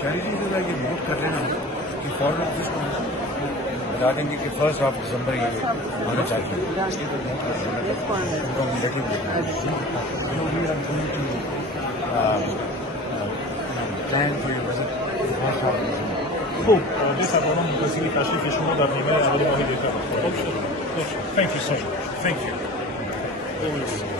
Charity जो है ये नोट कर लेना है कि फॉरेन ऑफिस को बता देंगे कि 1 दिसंबर ये होना चाहिए। Plan for your visit. Bun, deci abonăm în Basilica și fișul dar nimeni, avem o idee. Thank you so much. Thank you. Always.